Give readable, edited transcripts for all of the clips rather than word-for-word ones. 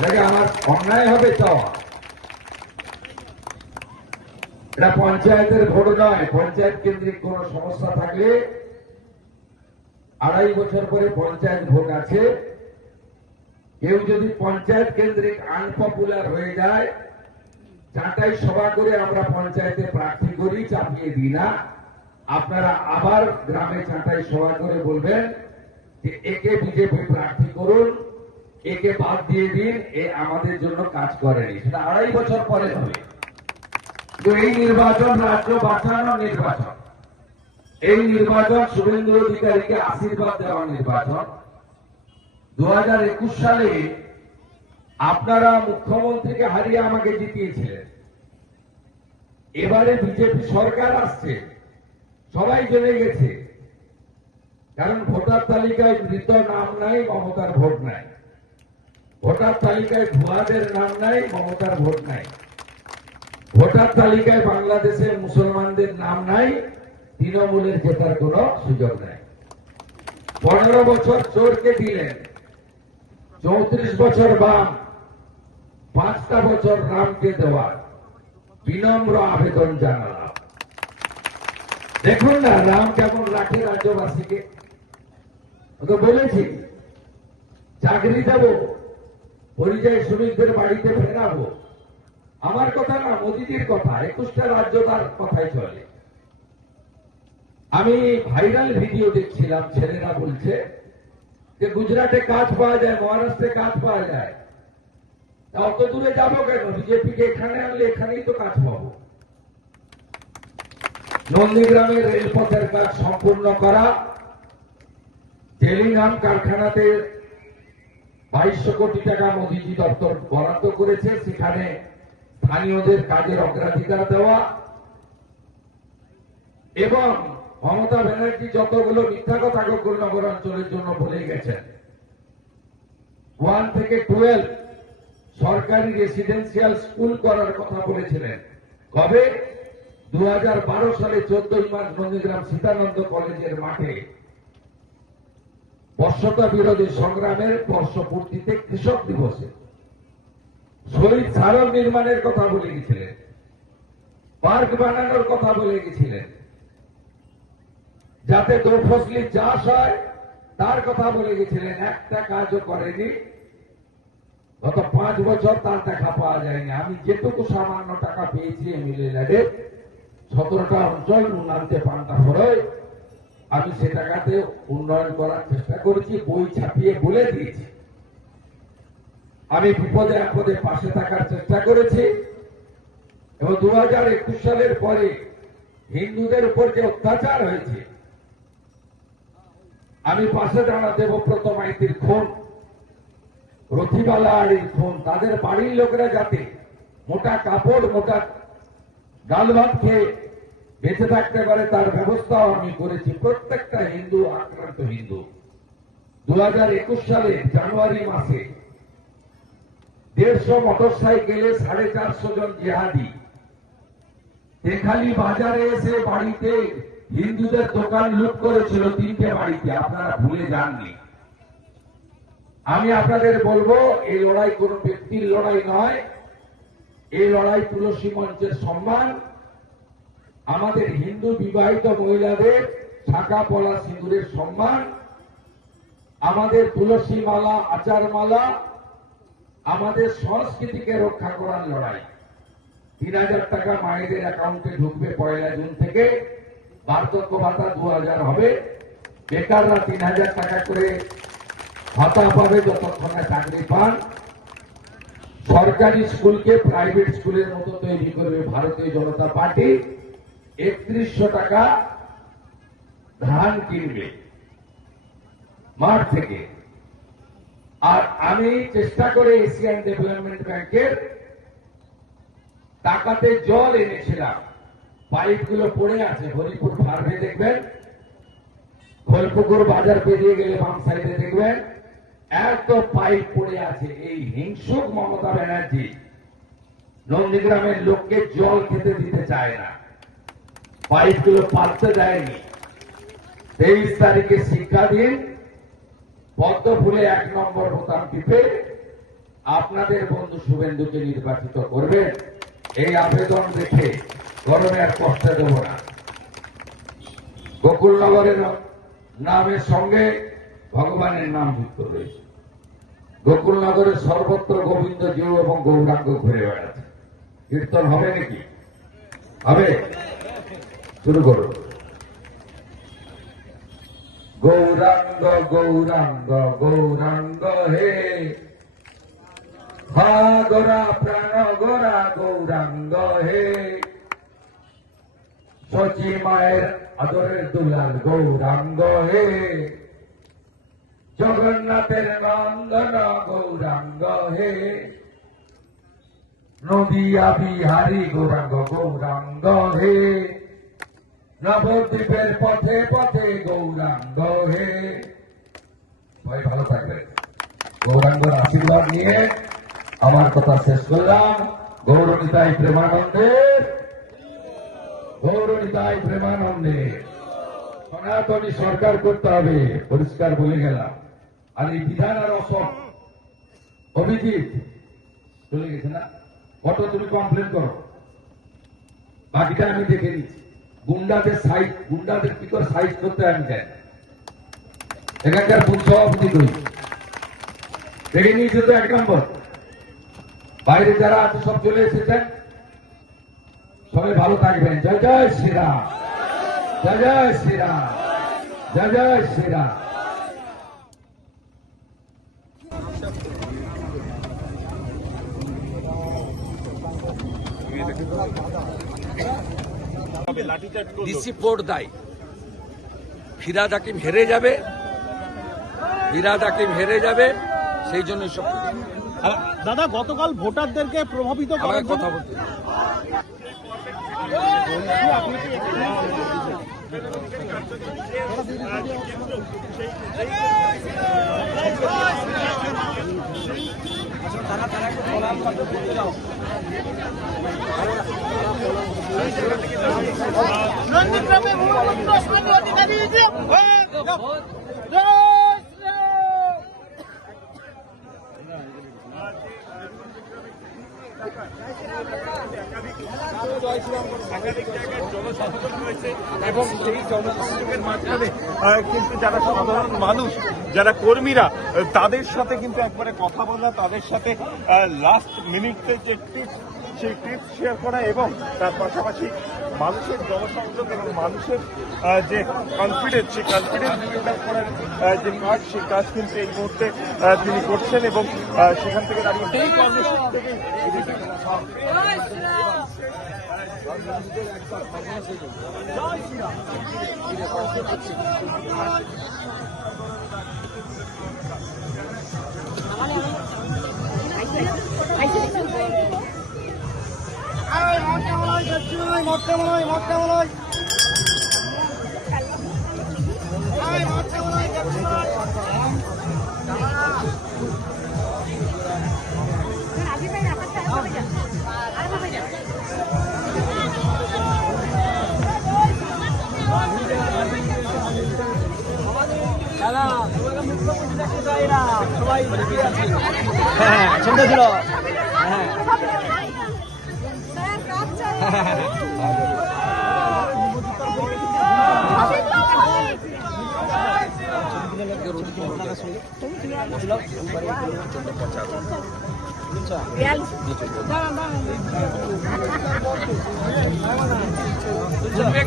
এটাকে আমার অন্যায় হবে চাওয়া? এটা পঞ্চায়েতের ভোট নয়। পঞ্চায়েত কেন্দ্রিক কোন সমস্যা থাকলে 2.5 বছর পরে পঞ্চায়েত ভোট আছে। কেউ যদি পঞ্চায়েত কেন্দ্রিক আনপপুলার হয়ে যায়, চাটাই সভা করে আমরা পঞ্চায়েতে প্রার্থী করি, চাপিয়ে দিই না। আপনারা আবার গ্রামে চাটাই সভা করে বলবেন যে একে বিজেপি প্রার্থী করুন, একে বাদ দিয়ে দিন, এ আমাদের জন্য কাজ করেনি। সেটা 2.5 বছর পরে হবে। তো এই নির্বাচন রাজ্য বাঁচানোর নির্বাচন, এই নির্বাচন শুভেন্দু অধিকারীকে আশীর্বাদ দেওয়ার নির্বাচন। 2021 সালে আপনারা মুখ্যমন্ত্রীকে হারিয়ে আমাকে জিতিয়েছিলেন। এবারে বিজেপি সরকার আসছে, সবাই জেনে গেছে, কারণ ভোটার তালিকায় মৃত নাম নাই, মমতার ভোট নাই। ভোটার তালিকায় ভুয়াদের নাম নাই, মমতার ভোট নাই। ভোটার তালিকায় বাংলাদেশের মুসলমানদের নাম নাই, তৃণমূলের জেতার কোন সুযোগ নাই। 15 বছর চোরকে দিলেন, 34 বছর বাম, 5টা বছর রামকে দেওয়ার বিনম্র আবেদন জানালাম। দেখুন না রাম কেমন রাখে রাজ্যবাসীকে। ওকে বলেছি চাকরি দেব, পরিযায়ী শ্রমিকদের বাড়িতে ফেরাবো। আমার কথা না, মোদিজির কথা। 21টা রাজ্য তার কথাই চলে। আমি ভাইরাল ভিডিও দেখছিলাম, ছেলেরা বলছে যে গুজরাটে কাজ পাওয়া যায়, মহারাষ্ট্রে কাজ পাওয়া যায়, তা অত দূরে যাবো কেন? বিজেপিকে এখানে আনলে এখানেই তো কাজ পাবো। নন্দীগ্রামের রেলপথের কাজ সম্পূর্ণ করা, টেলিগ্রাম কারখানাতে 2200 কোটি টাকা মোদীজি দপ্তর বরাদ্দ করেছে, সেখানে স্থানীয়দের কাজের অগ্রাধিকার দেওয়া, এবং মমতা ব্যানার্জি যতগুলো মিথ্যা কথা গোকুল নগর অঞ্চলের জন্য বলে গেছেন, 1 থেকে 12 সরকারি রেসিডেন্সিয়াল স্কুল করার কথা বলেছিলেন। কবে? 2012 সালে 14 মার্চ নন্দীগ্রাম সীতানন্দ কলেজের মাঠে বর্ষতা বিরোধী সংগ্রামের বর্ষপূর্তিতে কৃষক দিবসে শহীদ স্মারক নির্মাণের কথা বলে গেছিলেন, পার্ক বানানোর কথা বলে গেছিলেন, যাতে দোফসলি চাষ হয় তার কথা বলে গেছিলেন। একটা কাজও করেনি। গত 5 বছর তার দেখা পাওয়া যায়নি। আমি যেটুকু সামান্য টাকা পেয়েছি এমএলএ 17টা অঞ্চল উন্নয়নতে পান্তা ফরয়, আমি সে টাকাতে উন্নয়ন করার চেষ্টা করেছি, বই ছাপিয়ে বলে দিয়েছি। আমি বিপদে আপদে পাশে থাকার চেষ্টা করেছি, এবং 2021 সালের পরে হিন্দুদের উপর যে অত্যাচার হয়েছে, আমি পাশে দাঁড়া। দেবব্রত মাইতির খুন, রথিবালা আড়ির খুন, তাদের বাড়ির লোকেরা যাতে মোটা কাপড়, মোটা ডাল ভাত খেয়ে বেঁচে থাকতে পারে তার ব্যবস্থাও আমি করেছি। প্রত্যেকটা হিন্দু আক্রান্ত হিন্দু। 2021 সালে জানুয়ারি মাসে 150 মোটরসাইকেলে 450 জন জিহাদি তেখালি বাজারে এসে বাড়িতে হিন্দুদের দোকান লুট করেছিল, 3টে বাড়িতে। আপনারা ভুলে যাননি। আমি আপনাদের বলবো, এই লড়াই কোন ব্যক্তির লড়াই নয়, এই লড়াই তুলসী মঞ্চের সম্মান। আমাদের হিন্দু বিবাহিত মহিলাদের শাখা পলা সিঁদুরের সম্মান, আমাদের তুলসী মালা, আচার মালা, আমাদের সংস্কৃতিকে রক্ষা করার লড়াই। 3000 টাকা মায়েদের অ্যাকাউন্টে ঢুকবে 1 জুন থেকে, বার্ধক্য ভাতা 2000 হবে, বেকাররা 3000 টাকা করে ভাতা পাবে যতক্ষণ না চাকরি পান। সরকারি স্কুলকে প্রাইভেট স্কুলের মতো তৈরি করবে ভারতীয় জনতা পার্টি। 3100 টাকা ধান কিনবে মাঠ থেকে। আর আমি চেষ্টা করে এশিয়ান ডেভেলপমেন্ট ব্যাংকের টাকাতে জল এনেছিলাম, পাইপগুলো পড়ে আছে। হরিপুর ফার্মে দেখবেন, খোলপুকুর বাজার পেরিয়ে গেলে বাম সাইডে দেখবেন এত পাইপ পড়ে আছে। এই হিংসুক মমতা ব্যানার্জি নন্দীগ্রামের লোককে জল খেতে দিতে চায় না, পাইপগুলো পাল্টে দেয়নি। 23 তারিখে শিক্ষা দিন, পদ্ম ফুলে 1 নম্বর বোতাম টিপে আপনাদের বন্ধু শুভেন্দুকে নির্বাচিত করবেন, এই আবেদন রেখে গরমে আর কষ্ট দেব না। গোকুলনগরের নামের সঙ্গে ভগবানের নাম যুক্ত রয়েছে। গোকুলনগরের সর্বত্র গোবিন্দ জিউ এবং গৌরাঙ্গ ঘুরে বেড়াচ্ছে। কীর্তন হবে নাকি? হবে? শুরু করুন। গৌরাঙ্গ গৌরাঙ্গ গৌরাঙ্গ হে, হা গোরা প্রাণ গোরা গৌরাঙ্গ হে, শচী মায়ের আদরের দুলাল গৌরাঙ্গ হে, জগন্নাথের নন্দন গৌরাঙ্গ হে, নদিয়া বিহারী গৌরাঙ্গ গৌরাঙ্গ হে, নবদ্বীপের পথে পথে গৌরাঙ্গ হে। সবাই ভালো থাকবেন। গৌরাঙ্গের আশীর্বাদ নিয়ে আমার কথা শেষ করলাম। গৌরনিতাই প্রেমানন্দে, গৌরনিতাই প্রেমানন্দে। সনাতনী সরকার করতে হবে, পরিষ্কার বলে গেলাম। আর এই বিধান আর অসম অভিজিৎ চলে গেছে না, কত তুমি কমপ্লেন করো, বাকিটা আমি দেখে নিচ্ছি। গুন্ডাদের সাইজ, গুন্ডাদের কি করে সাইজ করতে আমি দেন, এখানকার বুথ সভাপতি করি দেখে নিয়েছে তো 1 নম্বর। বাইরে যারা আছে সব চলে এসেছেন, সবাই ভালো থাকবেন। জয় জয় শ্রীরাম, জয় জয় শ্রীরাম, জয় জয় শ্রীরাম। ডিসি ভোট দেয়, ফিরাদ হাকিম হেরে যাবে, ফিরাদ হাকিম হেরে যাবে, সেই জন্য সব। দাদা, গতকাল ভোটারদেরকে প্রভাবিত করার কথা বলতে নন্দীগ্রামে অধিকারী এবং সেই জনসংযোগের মাধ্যমে কিন্তু যারা সাধারণ মানুষ, যারা কর্মীরা, তাদের সাথে কিন্তু একবারে কথা বলা, তাদের সাথে লাস্ট মিনিটে যে টিপস, সেই টিপস শেয়ার করা এবং তার পাশাপাশি মানুষের জনসংযোগ এবং মানুষের যে কনফিডেন্স, সেই কনফিডেন্স বিল্ড করার যে কাজ, সেই কাজ কিন্তু এই মুহূর্তে তিনি করছেন এবং সেখান থেকে দাঁড়িয়ে এই কর্মসূচি থেকে চিন্তা ছিল।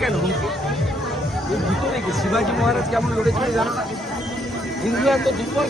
কেন ভিতরে কি শিবাজি মহারাজ কেমন লড়েছিল জানো না? হিন্দুরা তো দুর্বল